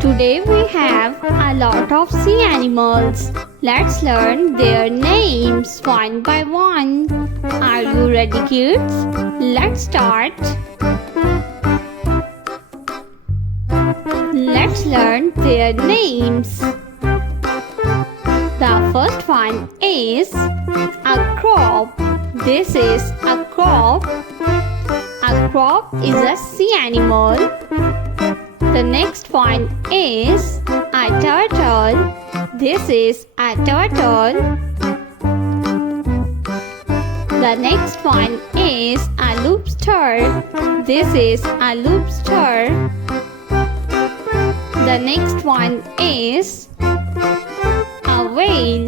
Today we have a lot of sea animals. Let's learn their names one by one. Are you ready, kids? Let's start. Let's learn their names. The first one is a crab. This is a crab. A crab is a sea animal. The next one is a turtle. This is a turtle. The next one is a lobster. This is a lobster. The next one is a whale.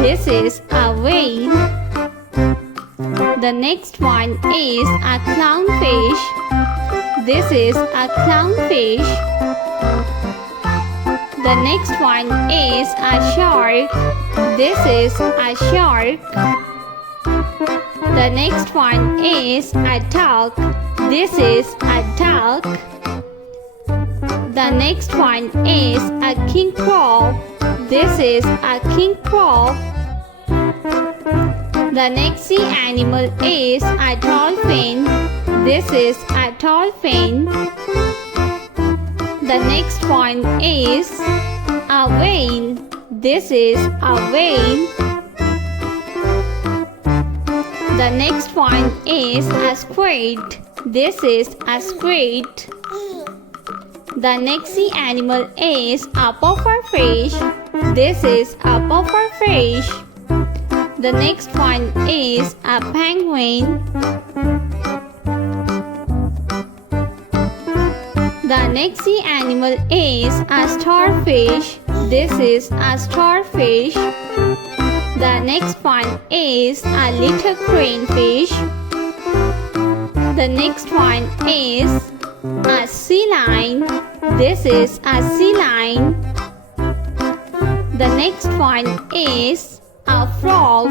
This is a whale. The next one is a clownfish. This is a clownfish. The next one is a shark. This is a shark. The next one is a duck. This is a duck. The next one is a king crab. This is a king crab. The next sea animal is a dolphin. This is a dolphin. The next one is a whale. This is a whale. The next one is a squid. This is a squid. The next sea animal is a pufferfish. This is a pufferfish. The next one is a penguin. The next sea animal is a starfish. This is a starfish. The next one is a little crayfish. The next one is a sea lion. This is a sea lion. The next one is a frog.